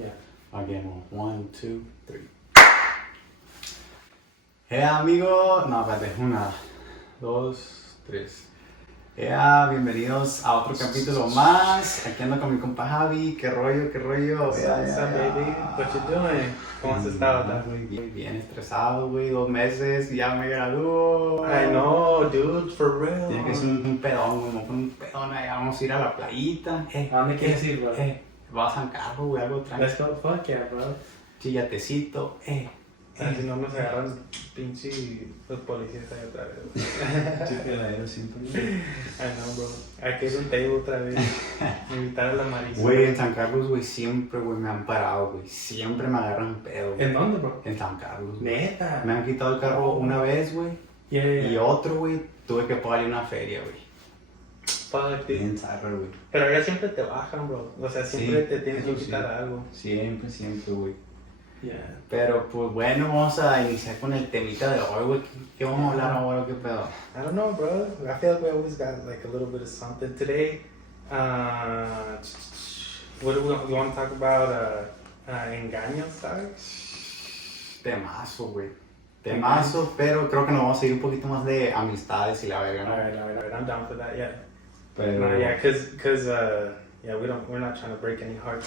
Yeah. Again, 1, 2, 3. Amigo. No, espérate. 1, 2, 3. Bienvenidos a otro capítulo más. Aquí ando con mi compa Javi. ¿Qué rollo? What's up, baby? What you doing? ¿Cómo has estado, Muy bien, bien estresado, güey. 2 meses y ya me gradúo. I know, dude, for real. Tiene que ser un pedón, güey. Vamos a poner un pedón allá. Vamos a ir a la playita. ¿A dónde quieres ir, bro? Vas a San Carlos, güey. Algo tranquilo. Let's go, fuck yeah, bro. Chillatecito. Si no nos agarran pinche los policías ahí otra vez. Chiqueladero siempre. I know, bro. Hay que ir a un table otra vez. Invitar a la Marisa. Güey, en San Carlos, güey, siempre, güey, me han parado, güey. Siempre me agarran pedo, güey. ¿En dónde, bro? En San Carlos, güey. Neta. Me han quitado el carro una vez, güey. Yeah. Y otro, güey, tuve que pagarle una feria, güey. Fuck, dude. Bien zarra, güey. Pero allá siempre te bajan, bro. O sea, siempre Sí, te tienes que eso quitar sí. algo. Siempre, güey. Yeah. Pero, pues, bueno, vamos a iniciar con el temita de hoy, güey. ¿Qué vamos a hablar ahora? ¿Qué pedo? I don't know, bro. I feel like we always got like a little bit of something. Today, what do we want to talk about? Engaños, ¿sabes? Temazo, güey. Temazo, pero creo que nos vamos a ir un poquito más de amistades y la verga, ¿no? Alright. I'm down for that. Yeah. Pero... No, yeah, cause yeah, we're not trying to break any hearts.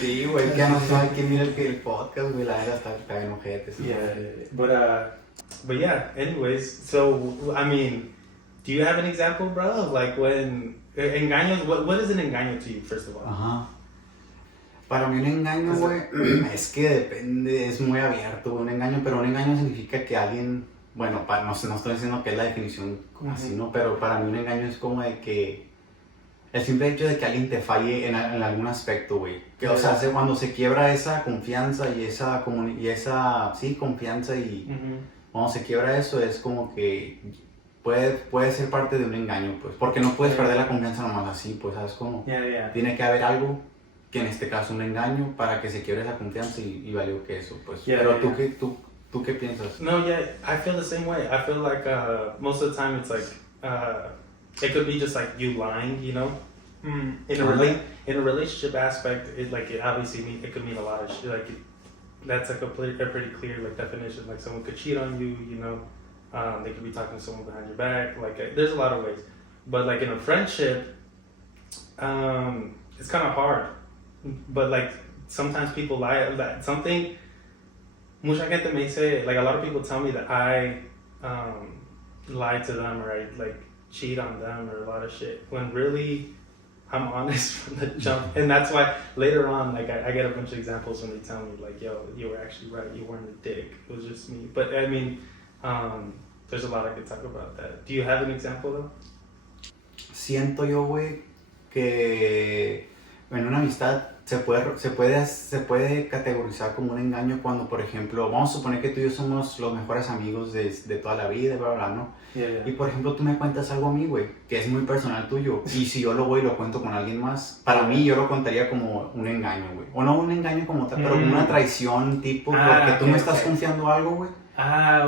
Sí, güey, que no sabe quién mira el podcast, güey, la verdad está bien ojete. Sí, Yeah, but yeah. Anyways, so I mean, do you have an example, bro? Of like when engaños? What is an engaño to you, first of all? Ajá. Para mí un engaño, güey, es que depende, es muy abierto, güey, un engaño, pero un engaño significa que alguien, bueno, no estoy diciendo que es la definición así, ¿no? Pero para mí un engaño es como de que el simple hecho de que alguien te falle en algún aspecto, güey. Que, o sea, cuando se quiebra esa confianza y esa confianza y cuando se quiebra eso es como que puede ser parte de un engaño, pues. Porque no puedes perder la confianza nomás así, pues, ¿sabes cómo? Yeah. Tiene que haber algo, que en este caso un engaño, para que se quiebre esa confianza y valió que eso, pues. Yeah, Pero yeah. ¿tú qué piensas? No, yeah, I feel the same way. I feel like most of the time it's like it could be just like you lying, you know. In a relationship aspect, it obviously it could mean a lot of shit. Like that's like a pretty clear like definition. Like someone could cheat on you, you know. They could be talking to someone behind your back. Like there's a lot of ways. But like in a friendship, it's kind of hard. But like sometimes people lie. That something. Mucha gente me dice, like a lot of people tell me that I lie to them or I like cheat on them or a lot of shit. When really, I'm honest from the jump. And that's why later on, like I get a bunch of examples when they tell me like, yo, you were actually right. You weren't a dick. It was just me. But I mean, there's a lot I could talk about that. Do you have an example though? Siento yo, güey, que en una amistad se puede categorizar como un engaño cuando, por ejemplo, vamos a suponer que tú y yo somos los mejores amigos de toda la vida, bla, bla, ¿no? Yeah. Y, por ejemplo, tú me cuentas algo a mí, güey, que es muy personal tuyo, y si yo lo voy y lo cuento con alguien más, para mí yo lo contaría como un engaño, güey. O no un engaño como tal, pero como una traición tipo, porque tú me estás confiando algo, güey.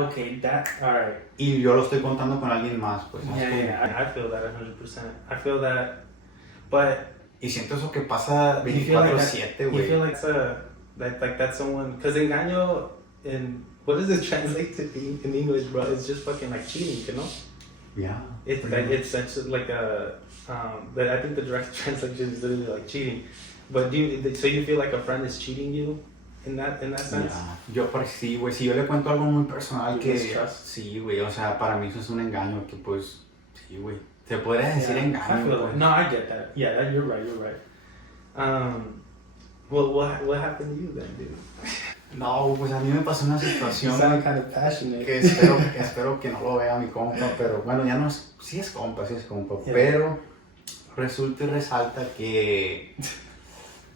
Okay, alright. Y yo lo estoy contando con alguien más, pues. Yeah, I feel that 100%. I feel that, but... Y siento eso que pasa 24/7, güey. You feel like that's someone, because engaño what does it translate to be in English, bro? It's just fucking like cheating, you know? Yeah. It's such like I think the direct translation is literally like cheating. But so you feel like a friend is cheating you in that sense? Yeah. Sí, güey, si yo le cuento algo muy personal que... Mistrust. Sí, güey, o sea, para mí eso es un engaño que pues, sí, güey. Se podría decir engaño, güey. No, I get that. Yeah, you're right. Well, what happened to you then, dude? No, pues a mí me pasó una situación You sound kind of passionate. que espero que no lo vea mi compa, pero bueno, ya no es... Sí es compa, Yeah. pero resulta y resalta que...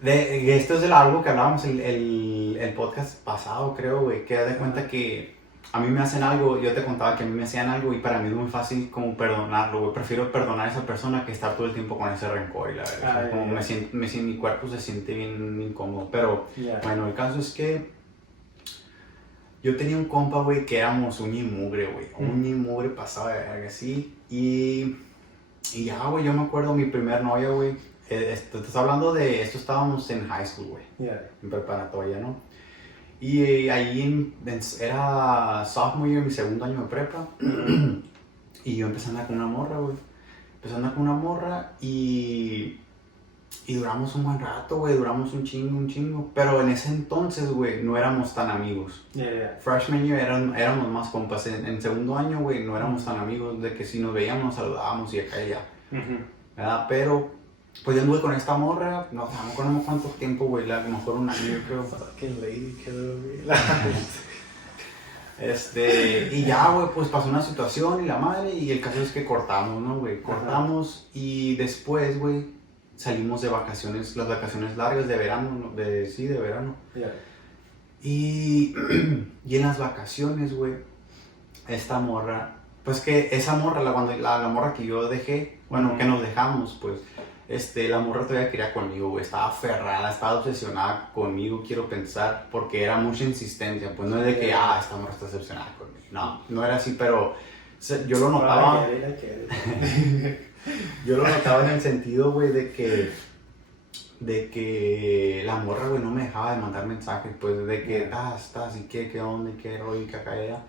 esto es de algo que hablábamos el podcast pasado, creo, güey, que das de cuenta que a mí me hacen algo, yo te contaba que a mí me hacían algo y para mí es muy fácil como perdonarlo, güey. Prefiero perdonar a esa persona que estar todo el tiempo con ese rencor y la verdad. Como mi cuerpo se siente bien incómodo. Pero bueno, el caso es que yo tenía un compa, güey, que éramos un mugre, güey. Un mugre pasado de verga, así. Y ya, güey, yo me acuerdo mi primer novia, güey. te estoy hablando de esto, estábamos en high school, güey. Yeah. En preparatoria, ¿no? Y ahí era sophomore year, mi segundo año de prepa. Y yo empecé a andar con una morra, güey. Empecé a andar con una morra y duramos un buen rato, güey. Duramos un chingo. Pero en ese entonces, güey, no éramos tan amigos. Yeah. Freshman year éramos más compas. En segundo año, güey, no éramos tan amigos. De que si nos veíamos, nos saludábamos y acá y allá. ¿Verdad? Pero pues yo anduve con esta morra, no me acuerdo cuánto tiempo, güey, a lo mejor un año, yo creo. Fucking lady killer, güey. Y ya, güey, pues pasó una situación y la madre, y el caso es que cortamos, ¿no, güey? Cortamos y después, güey, salimos de vacaciones, las vacaciones largas de verano, ¿no? de verano. Yeah. Y en las vacaciones, güey, esta morra, pues que esa morra, la morra que yo dejé, bueno, que nos dejamos, pues, la morra todavía quería conmigo, güey, estaba aferrada, estaba obsesionada conmigo, quiero pensar, porque era mucha insistencia, pues no es de que, esta morra está obsesionada conmigo, no era así, pero yo lo notaba, yo lo notaba en el sentido, güey, de que la morra, güey, no me dejaba de mandar mensajes, pues, de que, estás, y qué onda, y qué rollo, y que acá y allá.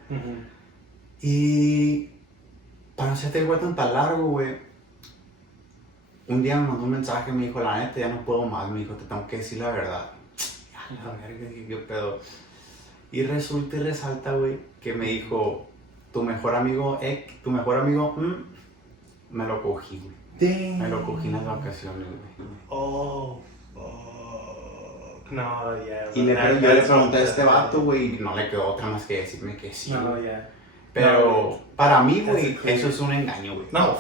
Y para no hacerte el cuento tan largo, güey, un día me mandó un mensaje, me dijo, la neta, ya no puedo más, me dijo, te tengo que decir la verdad. La verga, qué pedo. Y resulta y resalta, güey, que me dijo, tu mejor amigo, me lo cogí, güey. Damn. Me lo cogí en las vacaciones, güey. Oh, fuck. No, yeah. Y yo le pregunté a este vato, güey, y no le quedó otra más que decirme que sí. No, yeah. Pero para mí, güey, eso es un engaño, güey. No.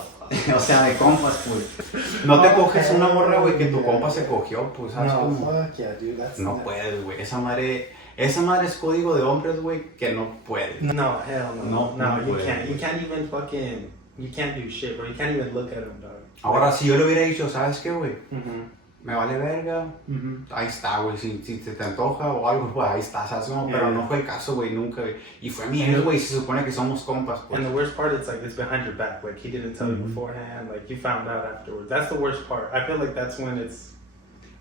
O sea, de compas, pues. No te coges una morra, güey, que tu compa se cogió, pues, ¿sabes No, cómo? fuck yeah, dude, No puedes, güey. Esa madre es código de hombres, güey, que no puedes. No, hell no. No, you puedes. can't. You can't even fucking. You can't do shit, bro. You can't even look at him, dog. Ahora, si yo le hubiera dicho, ¿sabes qué, güey? Mm-hmm. Me vale verga. Ahí está, güey. Si te antoja o algo, pues ahí está, ¿sabes cómo? Pero no fue el caso, güey, nunca, güey. Y fue mi ex, güey. Se supone que somos compas, pues. And the worst part, it's like it's behind your back. Like he didn't tell you beforehand. Like you found out afterwards. That's the worst part. I feel like that's when it's.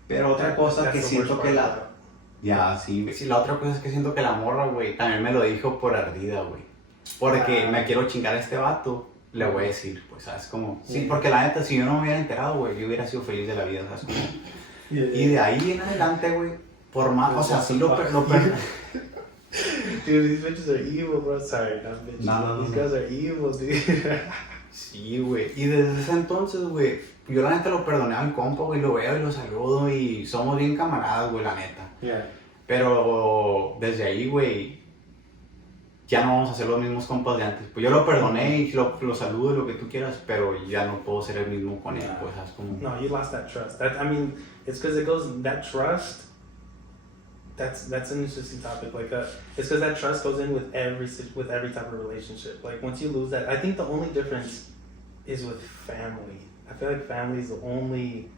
Pero otra cosa that's que the siento worst que part. la... Ya, sí. Sí, la otra cosa es que siento que la morra, güey, también me lo dijo por ardida, güey. Porque me quiero chingar a este vato. Le voy a decir, pues, ¿sabes cómo? Sí, porque la neta, si yo no me hubiera enterado, güey, yo hubiera sido feliz de la vida, ¿sabes cómo? Y de ahí en adelante, güey, por más, o sea, sí lo Dude, these bitches are evil, bro. Sorry, not bitches. No. These guys are evil, dude. Sí, güey. Y desde ese entonces, güey, yo la neta lo perdoné al compa, güey, lo veo y lo saludo y somos bien camaradas, güey, la neta. Yeah. Pero desde ahí, güey, ya no vamos a ser los mismos compas de antes. Pues yo lo perdoné y lo saludo y lo que tú quieras, pero ya no puedo ser el mismo con él, pues, ¿sabes cómo? No, you lost that trust. I mean, it's because it goes that trust. That's an interesting topic. Like that, it's because that trust goes in with every type of relationship. Like once you lose that, I think the only difference is with family. I feel like family is the only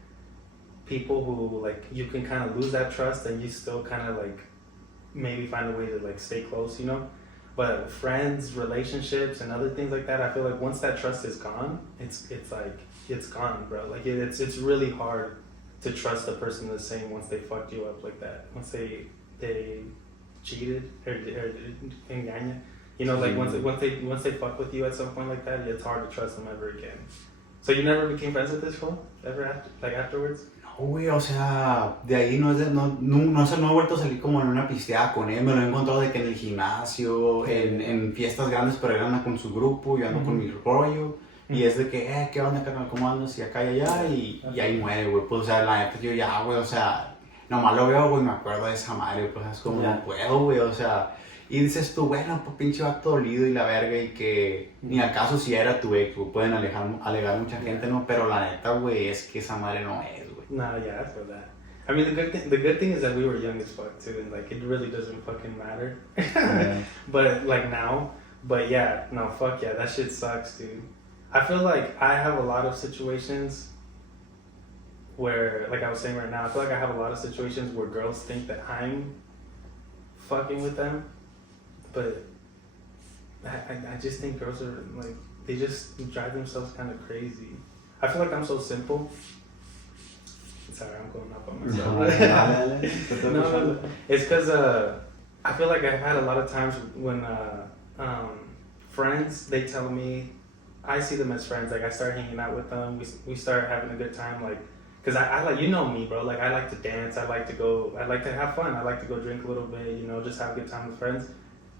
people who like you can kind of lose that trust and you still kind of like maybe find a way to like stay close, you know. But friends, relationships, and other things like that, I feel like once that trust is gone, it's like it's gone, bro. Like it's really hard to trust a person the same once they fucked you up like that. Once they cheated or engaña. You know, like once they fuck with you at some point like that, it's hard to trust them ever again. So you never became friends with this fool ever afterwards? No, güey, o sea, de ahí no he vuelto a salir como en una pisteada con él, me lo he encontrado de que en el gimnasio, en fiestas grandes, pero él anda con su grupo, yo ando con mi rollo, y es de que, ¿qué onda, carnal? ¿Cómo andas? Y acá y allá, y ahí muere, güey, pues, o sea, la neta, yo ya, güey, o sea, nomás lo veo, güey, me acuerdo de esa madre, pues, es como, no puedo, güey, o sea, y dices tú, bueno, pues, pinche vato dolido y la verga, y que, ni al caso si era tu ex, güey, pueden alegar mucha gente, ¿no? Pero la neta, güey, es que esa madre no es, güey. No, yeah, I feel that. I mean, the good thing is that we were young as fuck too, and like it really doesn't fucking matter. But like now, but yeah, no, fuck yeah, that shit sucks, dude. I feel like I have a lot of situations where, like I was saying right now, I feel like I have a lot of situations where girls think that I'm fucking with them, but I just think girls are like, they just drive themselves kind of crazy. I feel like I'm so simple. Sorry, I'm going up on No, myself. No, it's because I feel like I've had a lot of times when friends, they tell me, I see them as friends. Like I start hanging out with them, we start having a good time. Like, cause I like, you know me, bro. Like I like to dance. I like to have fun. I like to go drink a little bit. You know, just have a good time with friends.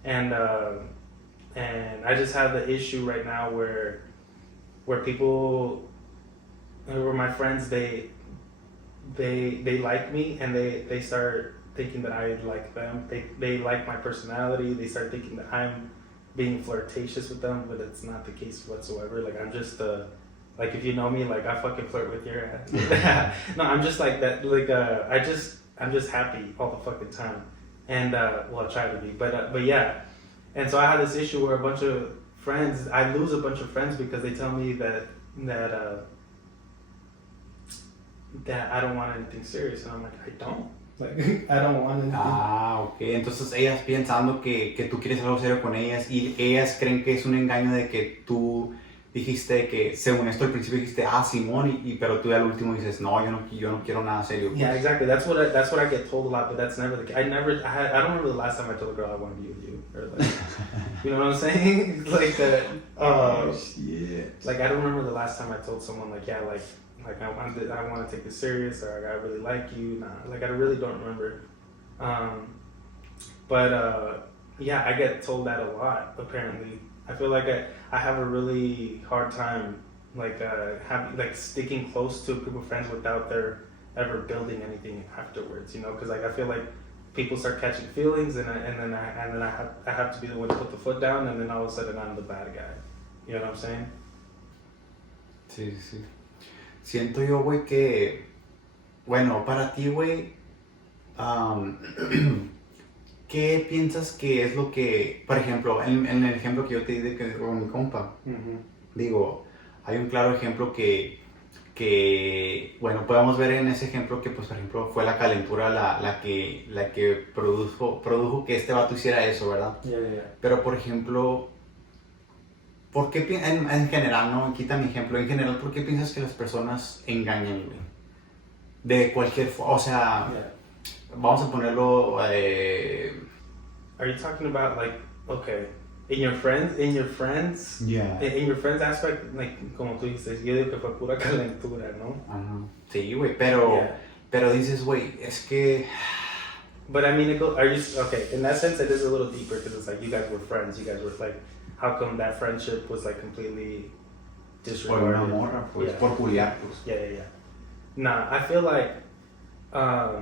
And I just have the issue right now where people who are my friends, they like me and they start thinking that I like them. They like my personality. They start thinking that I'm being flirtatious with them, but it's not the case whatsoever. Like I'm just like if you know me, like I fucking flirt with your ass. No, I'm just like that. Like I'm just happy all the fucking time, and well, I try to be, but yeah. And so I had this issue where a bunch of friends, I lose a bunch of friends because they tell me that I don't want anything serious, and I'm like, I don't. Like, I don't want anything. Ok. Entonces ellas pensando que tú quieres algo serio con ellas y ellas creen que es un engaño de que tú dijiste que, según esto al principio dijiste, Simón, pero tú al último dices, no, yo no quiero nada serio. Pues. Yeah, exactly. That's what I get told a lot, but that's never the case. I don't remember the last time I told a girl I want to be with you, or like, you know what I'm saying? Like that. Shit. Like I don't remember the last time I told someone like, yeah, like I want to take this serious, or I really like you. Nah, like I really don't remember. But yeah, I get told that a lot. Apparently, I feel like I have a really hard time like sticking close to a group of friends without their ever building anything afterwards. You know, because like I feel like people start catching feelings, and then I have to be the one to put the foot down, and then all of a sudden I'm the bad guy. You know what I'm saying? Sí, sí. Siento yo, güey, que, bueno, para ti, güey, ¿qué piensas que es lo que, por ejemplo, en el ejemplo que yo te di de con mi compa, digo, hay un claro ejemplo que, bueno, podemos ver en ese ejemplo que, pues, por ejemplo, fue la calentura la que produjo que este vato hiciera eso, ¿verdad? Yeah. Pero, por ejemplo, ¿por qué en general, no? Quita mi ejemplo. En general, ¿por qué piensas que las personas engañan, güey? De cualquier forma, o sea, vamos a ponerlo... Are you talking about like, okay, in your friends? Yeah. In your friends aspect, like, como tú dices, yo digo que fue pura calentura, ¿no? Ajá. Sí, güey, pero dices, güey, es que... But I mean, okay, in that sense, it is a little deeper, because it's like, you guys were friends, you guys were like, how come that friendship was like completely disregarded? Por una morra, pues, por culiar, pues. Yeah. Nah, I feel like a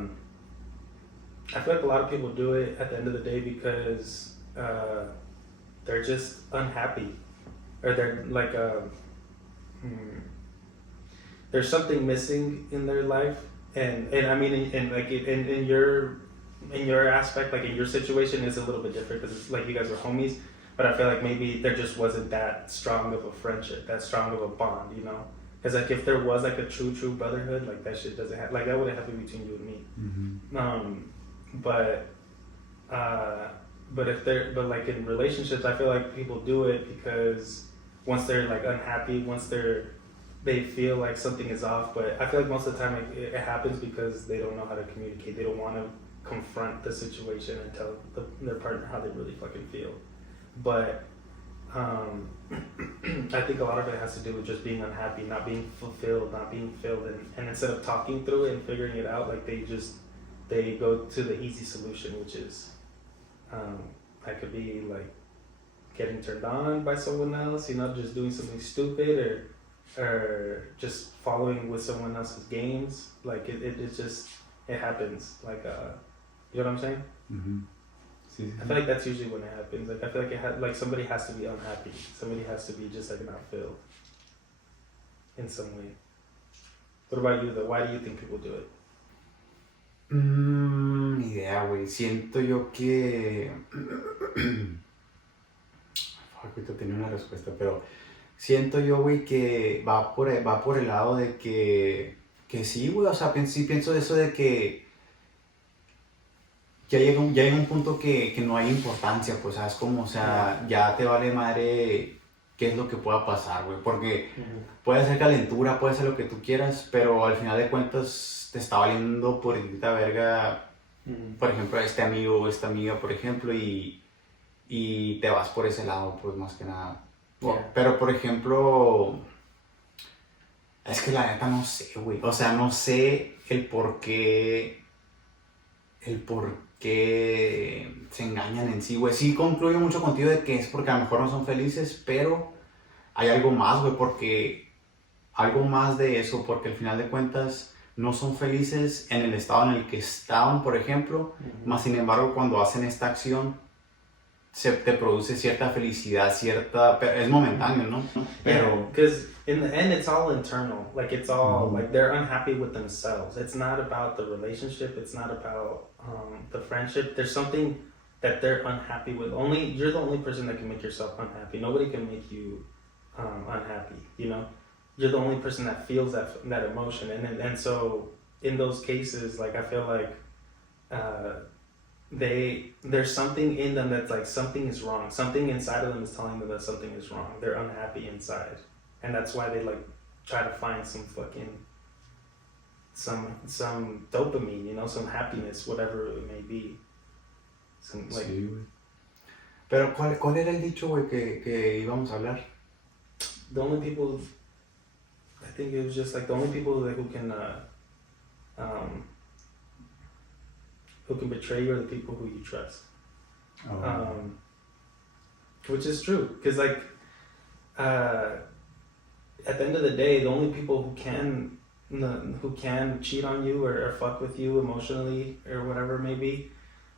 lot of people do it at the end of the day because they're just unhappy, or they're like there's something missing in their life, and I mean, in your aspect, like in your situation, it's a little bit different because it's like you guys were homies. But I feel like maybe there just wasn't that strong of a friendship, that strong of a bond, you know? Because like if there was like a true brotherhood, like that shit doesn't have, like that wouldn't happen between you and me. Mm-hmm. But like in relationships, I feel like people do it because once they're like unhappy, they feel like something is off. But I feel like most of the time it happens because they don't know how to communicate. They don't want to confront the situation and tell their partner how they really fucking feel. But I think a lot of it has to do with just being unhappy, not being fulfilled, and instead of talking through it and figuring it out, like they go to the easy solution, which is that could be like getting turned on by someone else, you know, just doing something stupid, or just following with someone else's games. Like it happens. Like you know what I'm saying? Mm-hmm. I feel like that's usually when it happens. Like I feel like somebody has to be unhappy. Somebody has to be just like not filled in some way. What about you though? Why do you think people do it? Ni idea, güey. Siento yo que... Ahorita tenía una respuesta, pero siento yo, güey, que va por el lado de que sí, güey. O sea, sí pienso eso de que ya llega un punto que no hay importancia, pues, ¿sabes? Como, o sea, ya te vale madre qué es lo que pueda pasar, güey. Porque puede ser calentura, puede ser lo que tú quieras, pero al final de cuentas te está valiendo por irte verga, por ejemplo, a este amigo o esta amiga, por ejemplo, y te vas por ese lado, pues más que nada. Yeah. Pero, por ejemplo, es que la neta no sé, güey. O sea, no sé el por qué se engañan en sí, güey. Sí concluyo mucho contigo de que es porque a lo mejor no son felices, pero hay algo más, güey, algo más de eso, porque al final de cuentas no son felices en el estado en el que estaban, por ejemplo, más sin embargo cuando hacen esta acción te produce cierta felicidad, es momentáneo, ¿no? Pero because in the end it's all internal, like it's all like they're unhappy with themselves. It's not about the relationship, it's not about the friendship. There's something that they're unhappy with. You're the only person that can make yourself unhappy. Nobody can make you unhappy, you know. You're the only person that feels that emotion, and so in those cases, like I feel like there's something in them that's like something is wrong. Something inside of them is telling them that something is wrong. They're unhappy inside, and that's why they like try to find some dopamine, you know, some happiness, whatever it may be. Some, like, sí, güey. Pero ¿cuál era el dicho, güey, que íbamos a hablar? The only people, I think it was just like the only people who can betray you are the people who you trust. Which is true, because like at the end of the day, the only people who can cheat on you or fuck with you emotionally or whatever it may be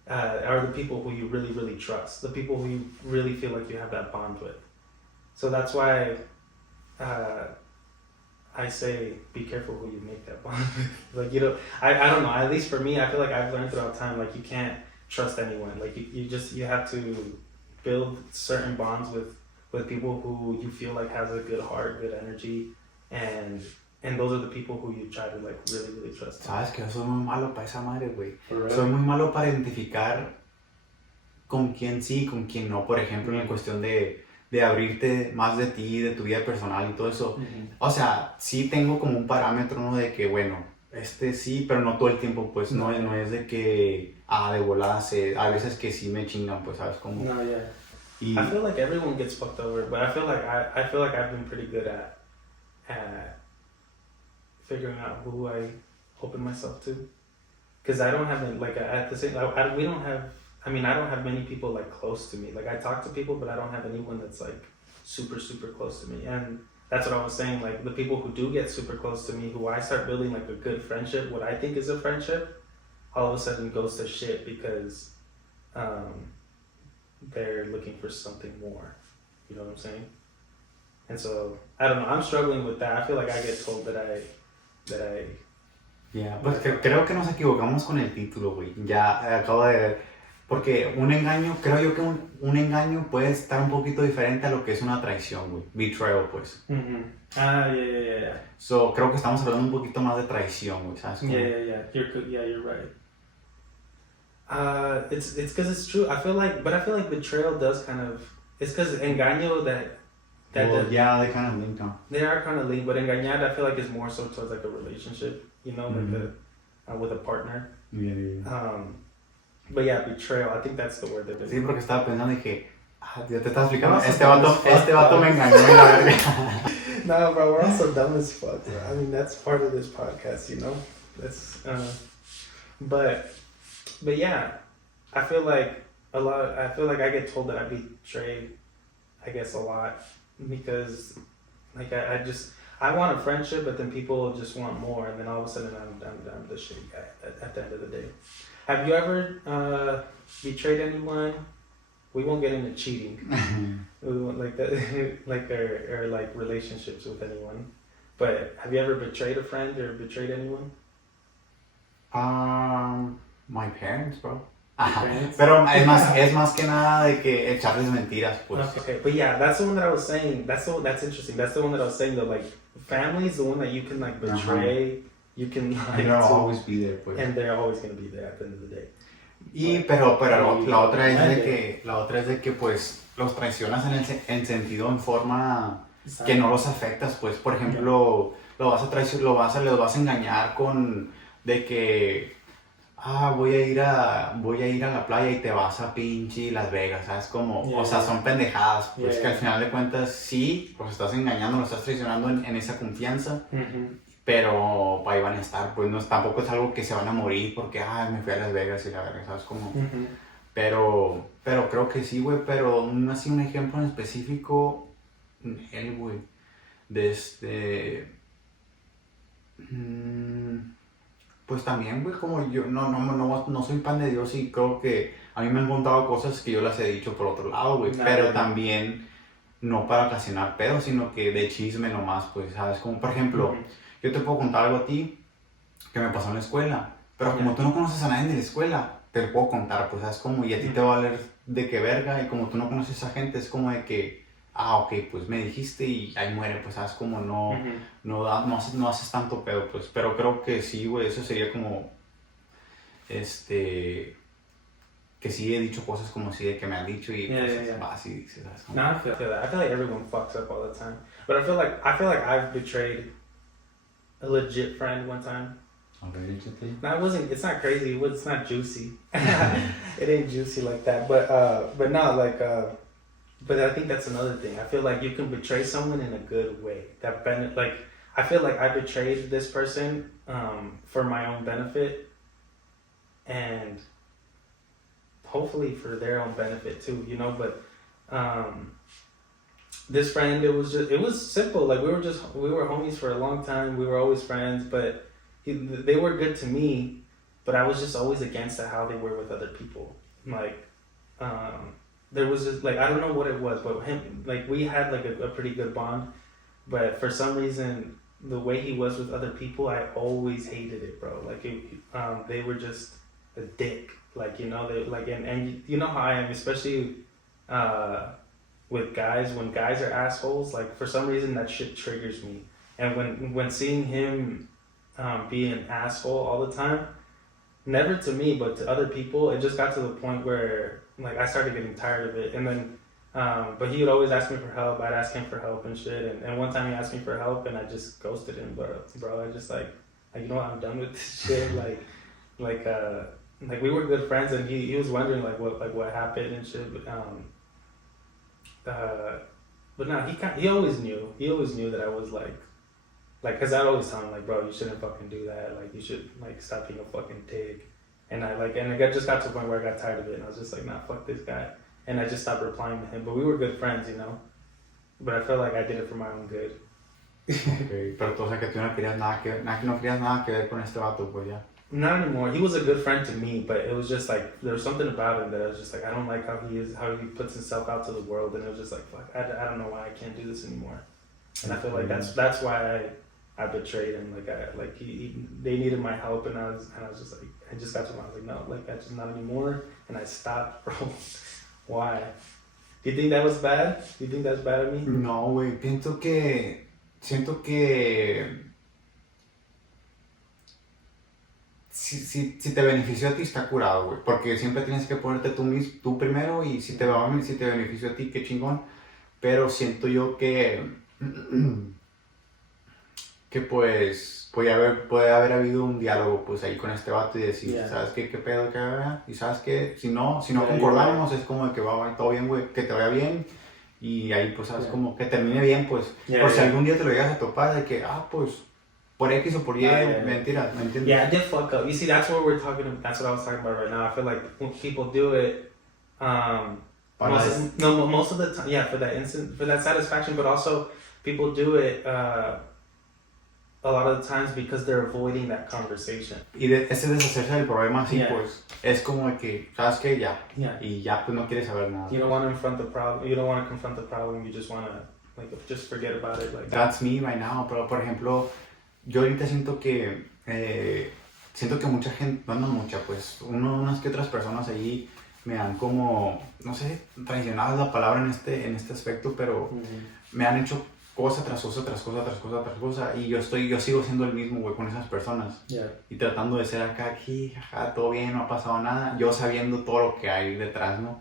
are the people who you really, really trust, the people who you really feel like you have that bond with. So that's why I say be careful who you make that bond with. Like, you know, I don't know, at least for me, I feel like I've learned throughout time, like you can't trust anyone. Like you have to build certain bonds with people who you feel like has a good heart, good energy, and those are the people who you try to like really, really trust. Sabes que yo soy muy malo para esa madre, güey. Soy muy malo para identificar con quién sí y con quién no. Por ejemplo, en cuestión de abrirte más de ti, de tu vida personal y todo eso. O sea, sí tengo como un parámetro, ¿no? De que, bueno, sí, pero no todo el tiempo, pues. No es de que, de volada, a veces que sí me chingan, pues, ¿sabes cómo? No, yeah. I feel like everyone gets fucked over, but I feel like I've been pretty good at figuring out who I open myself to, because I don't have like at the same we don't have. I mean, I don't have many people like close to me. Like I talk to people, but I don't have anyone that's like super, super close to me. And that's what I was saying. Like the people who do get super close to me, who I start building like a good friendship, what I think is a friendship, all of a sudden goes to shit because they're looking for something more. You know what I'm saying? And so I don't know. I'm struggling with that. I feel like I get told that I. Yeah, pues creo que nos equivocamos con el título, güey. Ya acabo de ver. Porque un engaño, creo yo que un engaño puede estar un poquito diferente a lo que es una traición, güey. Betrayal, pues. Yeah. So, creo que estamos hablando un poquito más de traición, güey, ¿sabes? Yeah. You're right. It's because it's true. I feel like betrayal does kind of. It's because engaño yeah, they kind of link, huh? They are kind of linked, but engañado I feel like is more so towards like a relationship, you know, like with a partner. Yeah. But yeah, betrayal, I think that's the word that Sí, porque estaba pensando y dije, yo te estaba explicando, este vato me engañó en la verga. No, bro, we're also dumb as fuck, bro. I mean, that's part of this podcast, you know? That's, but yeah, I feel like I get told that I betray, I guess, a lot, because like I want a friendship, but then people just want more, and then all of a sudden I'm the shitty guy at the end of the day. Have you ever betrayed anyone? We won't get into cheating. We won't like that, like or like relationships with anyone. But have you ever betrayed a friend or betrayed anyone? My parents, bro. Parents? Pero es más que nada de que echarles mentiras, pues. Okay, but yeah, that's the one that I was saying. That's interesting. That's the one that I was saying though. Like, family is the one that you can like betray. You can like. And they'll always be there, pues. And they're always gonna be there at the end of the day. Pero la otra es de que pues los traicionas en sentido, en forma que no los afectas, pues por ejemplo, los vas a engañar con de que voy a ir a la playa y te vas a pinche Las Vegas, ¿sabes? Como, o sea, son pendejadas, pues que al final de cuentas sí, los estás engañando, los estás traicionando en esa confianza. Pero ahí van a estar, pues no, tampoco es algo que se van a morir porque, me fui a Las Vegas y la verga, ¿sabes? Como, pero creo que sí, güey, pero así un ejemplo en específico, él, güey, pues también, güey, como yo no soy pan de Dios y creo que a mí me han contado cosas que yo las he dicho por otro lado, güey, pero también no para ocasionar pedos, sino que de chisme nomás, pues, ¿sabes? Como, por ejemplo, yo te puedo contar algo a ti que me pasó en la escuela, pero como tú no conoces a nadie de la escuela, te lo puedo contar, pues, ¿sabes? Como, y a ti te va a valer de qué verga, y como tú no conoces a esa gente, es como de que, ok, pues me dijiste y ahí muere, pues, ¿sabes? Como no haces tanto pedo, pues, pero creo que sí, güey, eso sería como, que sí he dicho cosas como así de que me han dicho y pues vas y dices, ¿sabes? No, I feel that. I feel like everyone fucks up all the time. But I feel like I've betrayed a legit friend one time. No, it's not crazy. It's not juicy. It ain't juicy like that. But no, like, but I think that's another thing. I feel like you can betray someone in a good way. I feel like I betrayed this person for my own benefit, and hopefully for their own benefit too, you know. But this friend, it was simple. Like we were homies for a long time. We were always friends, but they were good to me, but I was just always against how they were with other people. Like there was just like, I don't know what it was, but him, like we had like a pretty good bond, but for some reason the way he was with other people, I always hated it, bro. Like they were just a dick. Like, you know, they like, and you know how I am, especially with guys. When guys are assholes, like for some reason that shit triggers me. And when seeing him be an asshole all the time, never to me but to other people, it just got to the point where like I started getting tired of it. And then but he would always ask me for help. I'd ask him for help and shit. And one time he asked me for help and I just ghosted him. But bro, I just like you know what, I'm done with this shit. Like we were good friends, and he was wondering what happened and shit. But no, he always knew that I was like, cause I'd always tell him like, bro, you shouldn't fucking do that. Like you should like stop being a fucking pig. And I just got to the point where I got tired of it, and I was just like, nah, fuck this guy. And I just stopped replying to him. But we were good friends, you know. But I felt like I did it for my own good. Okay, pero tú, o sea, que tú no querías nada que ver con este vato, pues ya. Not anymore. He was a good friend to me, but it was just like there was something about him that I was just like, I don't like how he puts himself out to the world, and it was just like, fuck, I don't know why I can't do this anymore. And I feel like that's why I betrayed him. Like they needed my help, and I was just like, I just got to him. I was like, no, like that's just not anymore, and I stopped, bro. Why? Do you think that was bad? Do you think that's bad of me? No, güey. Siento que si te benefició a ti está curado, güey, porque siempre tienes que ponerte tú primero, y si te benefició a ti, qué chingón. Pero siento yo que pues puede haber habido un diálogo pues ahí con este vato y decir, ¿sabes qué pedo que haga? Y sabes que si no concordamos, es como de que va todo bien, güey, que te vaya bien, y ahí pues sabes como que termine bien, pues por si algún día te lo llegas a topar de que pues por X o por Y, mentira, ¿me entiendes? Yeah, I did fuck up. You see, that's what that's what I was talking about right now. I feel like when people do it, most of the time, yeah, for that satisfaction, but also people do it a lot of the times because they're avoiding that conversation. Y ese deshacerse del problema así, pues, es como de que, ¿sabes qué? Ya. Y ya, pues, no quieres saber nada. You don't want to confront the problem. You don't want to confront the problem. You just want to, just forget about it. Like that's me right now. Pero, por ejemplo, yo ahorita siento que mucha gente, no mucha, pues, unas que otras personas allí me han como, no sé, traicionado es la palabra en este aspecto, pero me han hecho cosa tras cosa, tras cosa, tras cosa, tras cosa, y yo sigo siendo el mismo, güey, con esas personas. Yeah. Y tratando de ser acá, aquí, jaja, todo bien, no ha pasado nada, yo sabiendo todo lo que hay detrás, ¿no?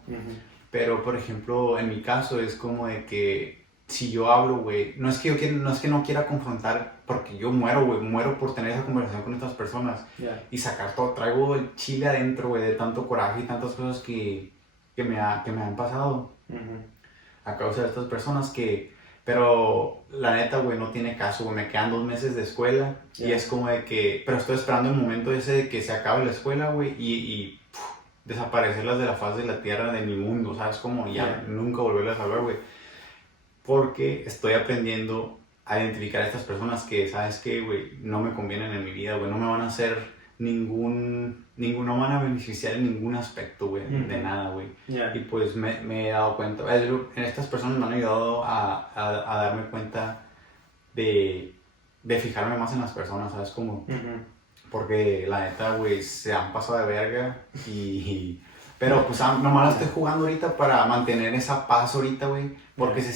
Pero, por ejemplo, en mi caso es como de que si yo hablo, güey, no es que no quiera confrontar, porque yo muero, güey, muero por tener esa conversación con estas personas. Yeah. Y sacar todo, traigo el chile adentro, güey, de tanto coraje y tantas cosas que me han pasado a causa de estas personas pero la neta, güey, no tiene caso, güey, me quedan 2 meses de escuela y es como de que, pero estoy esperando el momento ese de que se acabe la escuela, güey, y desaparecerlas de la faz de la tierra, de mi mundo, ¿sabes? Como ya nunca volverlas a ver, güey, porque estoy aprendiendo a identificar a estas personas que, ¿sabes qué, güey? No me convienen en mi vida, güey, no me van a hacer no van a beneficiar en ningún aspecto, güey, de nada, güey. Y pues me he dado cuenta, estas personas me han ayudado a darme cuenta de fijarme más en las personas, ¿sabes? Como, porque la neta, güey, se han pasado de verga pero pues nomás la estoy jugando ahorita para mantener esa paz ahorita, güey, porque se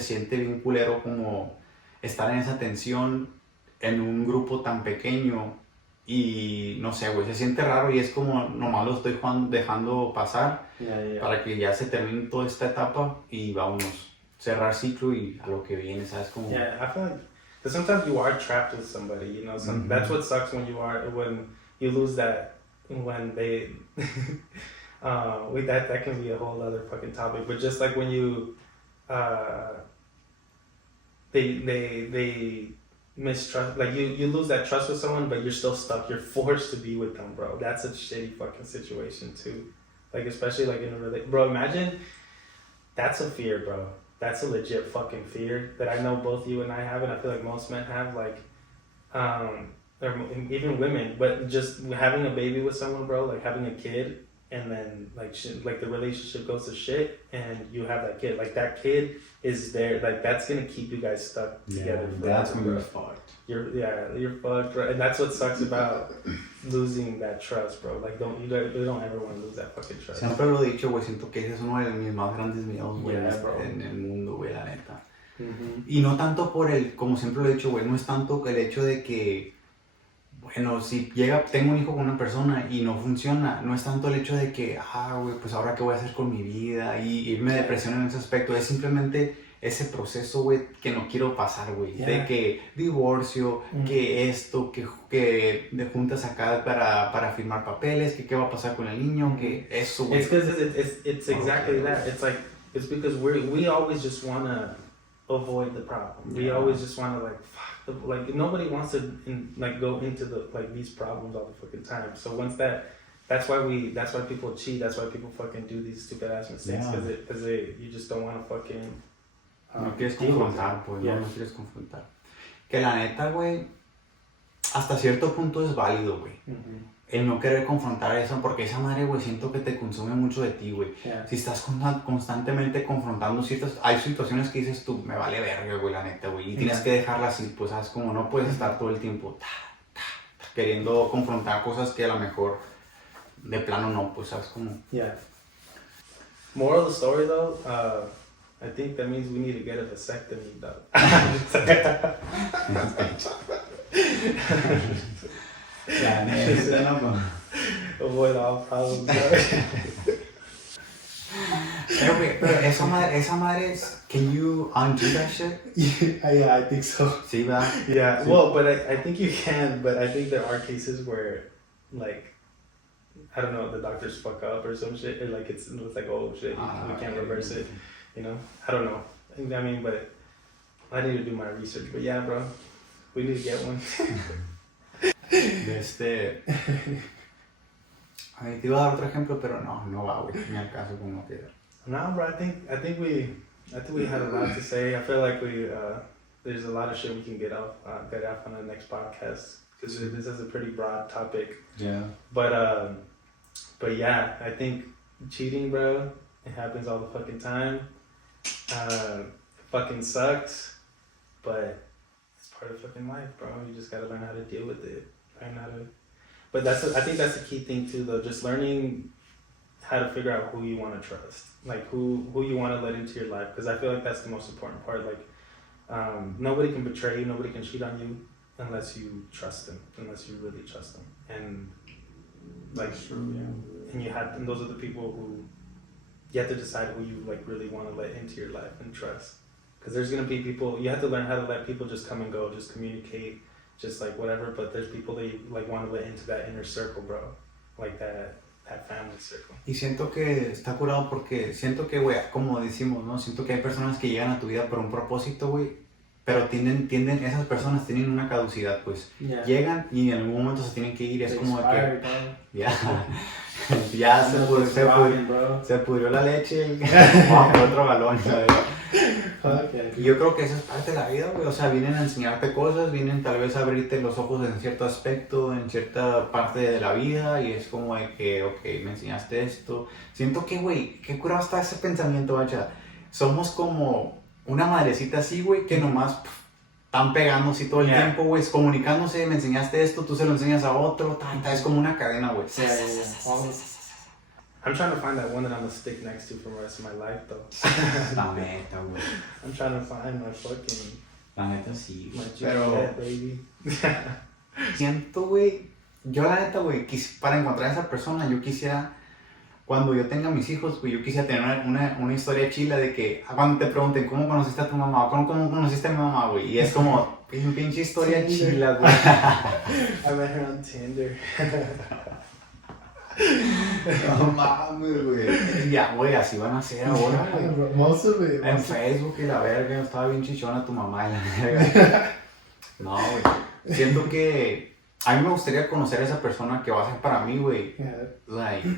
siente bien culero como estar en esa tensión en un grupo tan pequeño. Y no sé, güey, se siente raro y es como nomás lo estoy dejando pasar para que ya se termine toda esta etapa y vámonos, cerrar ciclo y a lo que viene, ¿sabes? Como... Yeah, I feel like, because sometimes you are trapped with somebody, you know, that's what sucks when you lose that, when they, that can be a whole other fucking topic, but just like when you, they mistrust, like you lose that trust with someone, but you're still stuck. You're forced to be with them, bro. That's a shitty fucking situation too. Like especially like in a relationship, bro. Imagine that's a fear, bro. That's a legit fucking fear that I know both you and I have, and I feel like most men have. Like, or even women, but just having a baby with someone, bro. Like having a kid, and then like shit, like the relationship goes to shit, and you have that kid. Like that kid is there, like that's gonna keep you guys stuck together. That's when you're fucked. You're fucked, bro. And that's what sucks about losing that trust, bro. Like you don't ever want to lose that fucking trust. Siempre lo he dicho, güey, siento que ese es uno de mis más grandes miedos, güey, en el mundo, güey, la neta. Y no tanto como siempre lo he dicho, güey, no es tanto el hecho de que, bueno, si tengo un hijo con una persona y no funciona, no es tanto el hecho de que, güey, pues ahora qué voy a hacer con mi vida y irme de depresión en ese aspecto, es simplemente ese proceso, güey, que no quiero pasar, güey, de que divorcio, que esto, que de juntas acá para firmar papeles, que qué va a pasar con el niño, que eso, güey. It's because it's exactly that. It's like, it's because we always just want to avoid the problem. We always just want to like, fuck, like nobody wants to go into these problems all the fucking time. So once that's why people cheat. That's why people fucking do these stupid ass mistakes, because you just don't want to fucking. No quieres confrontar, pues, no quieres confrontar. Que la neta, güey, hasta cierto punto es válido, güey. El no querer confrontar eso, porque esa madre, güey, siento que te consume mucho de ti, güey. Si estás constantemente confrontando hay situaciones que dices tú, me vale verga, güey, la neta, güey, y tienes que dejarla así, pues, sabes, como no puedes estar todo el tiempo queriendo confrontar cosas que a lo mejor de plano no, pues, sabes, como... Moral of the story, though, I think that means we need to get a vasectomy, though. La neta, no, avoid all problems. Pero esa madre es, can you undo that shit? Yeah, I think so. Sí, ¿verdad? Yeah, sí. Well, but I think you can, but I think there are cases where, like, I don't know, the doctors fuck up or some shit, or like it's like, oh shit, we can't reverse it, you know? I don't know. I mean, but I need to do my research. But yeah, bro, we need to get one. Ay, te iba a dar otro ejemplo, pero no va, güey, ni al caso como que... No, bro, I think we had a lot to say. I feel like there's a lot of shit we can get off on the next podcast, because this is a pretty broad topic. Yeah. But yeah, I think cheating, bro, it happens all the fucking time. It fucking sucks, but it's part of fucking life, bro. You just gotta learn how to deal with it. But I think that's the key thing too, though. Just learning how to figure out who you want to trust, like who you want to let into your life, because I feel like that's the most important part. Like, nobody can betray you, nobody can cheat on you unless you trust them, unless you really trust them. And like, True, yeah. And those are the people who you have to decide who you like really want to let into your life and trust. Because there's gonna be people, you have to learn how to let people just come and go, just communicate, just like whatever. But there's people that you like want to let into that inner circle, bro, like that family circle. Y siento que está curado porque siento que, güey, como decimos, ¿no? Siento que hay personas que llegan a tu vida por un propósito, güey, pero esas personas tienen una caducidad, pues. Yeah. Llegan y en algún momento se tienen que ir, es They como de expired, que bro. ya se pudrió la leche y vamos por otro galón, ¿sabes? Y yo creo que eso es parte de la vida, güey. O sea, vienen a enseñarte cosas, vienen tal vez a abrirte los ojos en cierto aspecto, en cierta parte de la vida, y es como de que, ok, me enseñaste esto. Siento que, güey, qué curado está ese pensamiento, bacha. Somos como una madrecita así, güey, que nomás están pegándose todo el tiempo, güey, comunicándose, me enseñaste esto, tú se lo enseñas a otro, es como una cadena, güey. I'm trying to find that one that I'm gonna stick next to for the rest of my life, though. La neta, güey. I'm trying to find my fucking... La neta sí, my pero Juliet, baby. siento, güey, yo la neta, güey, para encontrar a esa persona, yo quisiera, cuando yo tenga mis hijos, güey, yo quisiera tener una historia chila de que, cuando te pregunten, ¿cómo conociste a tu mamá? O ¿cómo conociste a mi mamá, güey? Y es como, pinche historia chila, güey. I met her on Tinder. No mames, güey. Ya, güey, así van a ser ahora, güey. Most of it. En Facebook y la verga, estaba bien chichona tu mamá y la verga. No, güey. Siento que a mí me gustaría conocer a esa persona que va a ser para mí, güey. Yeah. Like,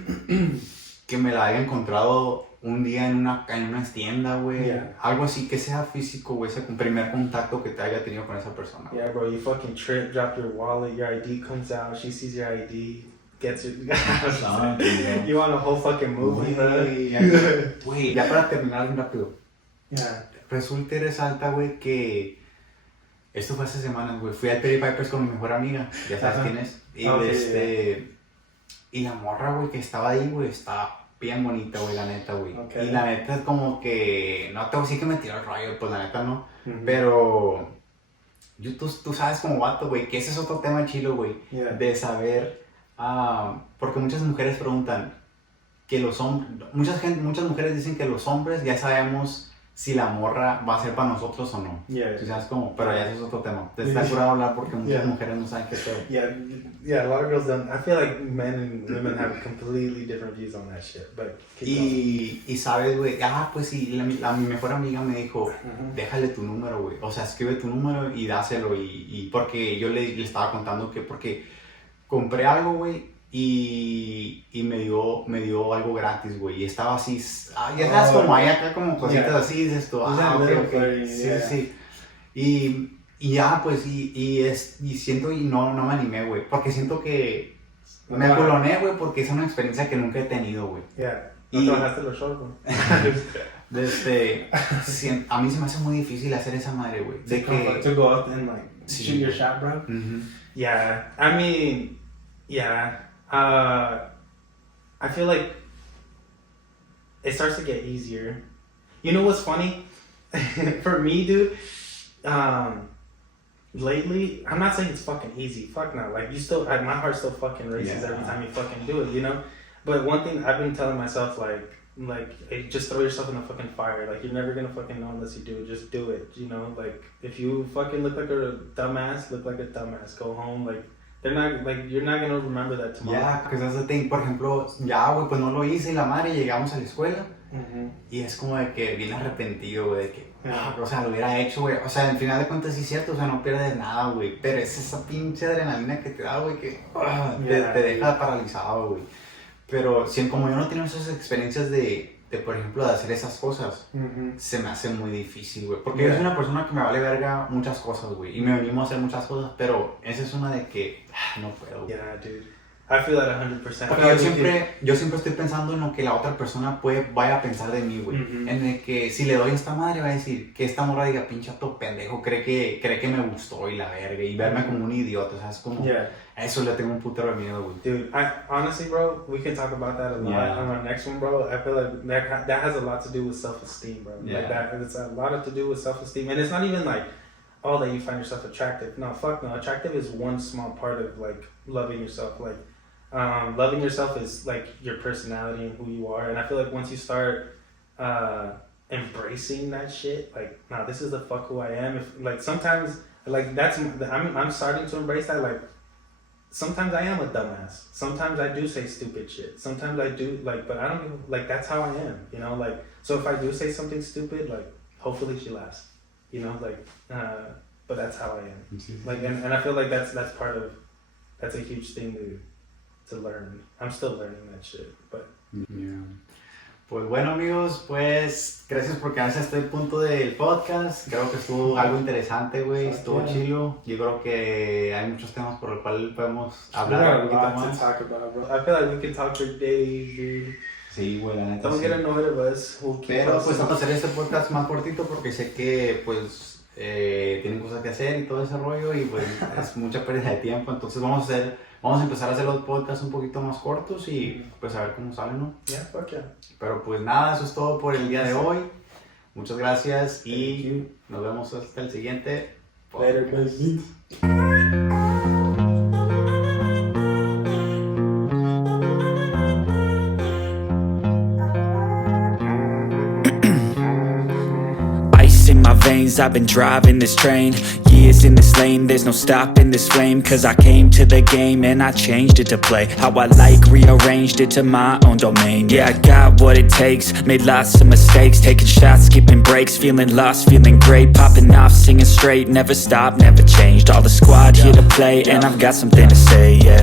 que me la haya encontrado un día en una tienda, güey. Yeah. Algo así que sea físico, güey. Ese primer contacto que te haya tenido con esa persona. Yeah, bro, you fucking trip, drop your wallet, your ID comes out, she sees your ID, gets your... You want a whole fucking movie, bro? Güey, ya para terminar bien rápido. Yeah. Resulta y resalta, güey, que esto fue hace semanas, güey. Fui al Perry Pipers con mi mejor amiga, ya sabes quién es. Y y la morra, güey, que estaba ahí, güey, está bien bonita, güey, la neta, güey. Okay. Y la neta es como que, no te voy a decir que me tiró el rollo, pues la neta no. Mm-hmm. Pero tú sabes como vato, güey, que ese es otro tema chilo, güey. Yeah. De saber, porque muchas mujeres preguntan que los hombres, muchas mujeres dicen que los hombres ya sabemos si la morra va a ser para nosotros o no. Yeah. ¿Tú sabes cómo? Pero ya eso es otro tema. Te está curado hablar porque muchas mujeres no saben qué pedo. Yeah, a lot of girls don't. I feel like men and women have completely different views on that shit. But Y sabes, güey, pues sí, mi mejor amiga me dijo, déjale tu número, güey. O sea, escribe tu número y dáselo. Y porque yo le estaba contando que porque compré algo, güey, y me dio algo gratis, güey. Y estaba así, ya sabes, como hay acá como cositas así, dices tú, ok. Sí. Y ya, pues, y siento, y no me animé, güey. Porque siento que me culoné, güey, porque es una experiencia que nunca he tenido, güey. Yeah. Y trabajaste los shows, güey. A mí se me hace muy difícil hacer esa madre, güey. De que... To go out and like shoot your shot, bro. Yeah, I mean, yeah. I feel like it starts to get easier. You know what's funny? For me, dude, lately, I'm not saying it's fucking easy. Fuck no. Like, my heart still fucking races every time you fucking do it, you know? But one thing I've been telling myself, like, hey, just throw yourself in the fucking fire. Like, you're never gonna fucking know unless you do it. Just do it, you know? Like, if you fucking look like a dumbass, look like a dumbass. Go home, like, you're not gonna remember that tomorrow. Yeah, because that's the thing. Por ejemplo, ya, güey, pues no lo hice y la madre, llegamos a la escuela. Y es como de que bien arrepentido, güey, de que, o sea, lo hubiera hecho, güey. O sea, al final de cuentas sí es cierto, o sea, no pierdes nada, güey. Pero es esa pinche adrenalina que te da, güey, que te deja paralizado, güey. Pero como yo no tengo esas experiencias de por ejemplo, de hacer esas cosas, se me hace muy difícil, güey. Porque yo soy una persona que me vale verga muchas cosas, güey. Y me animo a hacer muchas cosas, pero esa es una de que no puedo, güey. Yeah, dude. I feel that 100%. Porque yo siempre estoy pensando en lo que la otra persona vaya a pensar de mí, güey. En el que si le doy a esta madre va a decir que esta morra diga, pinche to pendejo, cree que me gustó y la verga. Y verme como un idiota, o sea, es como... A eso le tengo un putero de miedo, güey. Dude, honestly, bro, we can talk about that a lot on our next one, bro. I feel like that has a lot to do with self-esteem, bro. Yeah. Like that, it's a lot to do with self-esteem, and it's not even like, oh, that you find yourself attractive. No, fuck no. Attractive is one small part of like loving yourself. Like, loving yourself is like your personality and who you are. And I feel like once you start embracing that shit, like, nah, this is the fuck who I am. If like sometimes like I'm starting to embrace that. Like, sometimes I am a dumbass. Sometimes I do say stupid shit. Sometimes I do like, but I don't even, like, that's how I am, you know, like, so if I do say something stupid, like, hopefully she laughs, you know, like, but that's how I am. Like, and I feel like that's a huge thing to learn. I'm still learning that shit, but. Yeah. Pues bueno, amigos, pues gracias por quedarse hasta el punto del podcast. Creo que estuvo algo interesante, güey. Estuvo chido. Yo creo que hay muchos temas por los cuales podemos hablar un poquito más. To talk about, bro. I feel like we can talk for days, dude. Sí, güey, la neta. Don't get annoyed of us. Pero pues vamos a hacer este podcast más cortito porque sé que pues tienen cosas que hacer y todo ese rollo y pues es mucha pérdida de tiempo. Entonces vamos a empezar a hacer los podcasts un poquito más cortos y pues a ver cómo salen, ¿no? Yeah, fuck yeah. Pero pues nada, eso es todo por el día de hoy. Muchas gracias y nos vemos hasta el siguiente podcast. Later, guys. In my veins, I've been driving this train. Years in this lane, there's no stopping this flame. Cause I came to the game and I changed it to play how I like, rearranged it to my own domain. Yeah, I got what it takes, made lots of mistakes, taking shots, skipping breaks, feeling lost, feeling great, popping off, singing straight, never stopped, never changed. All the squad here to play and I've got something to say, yeah.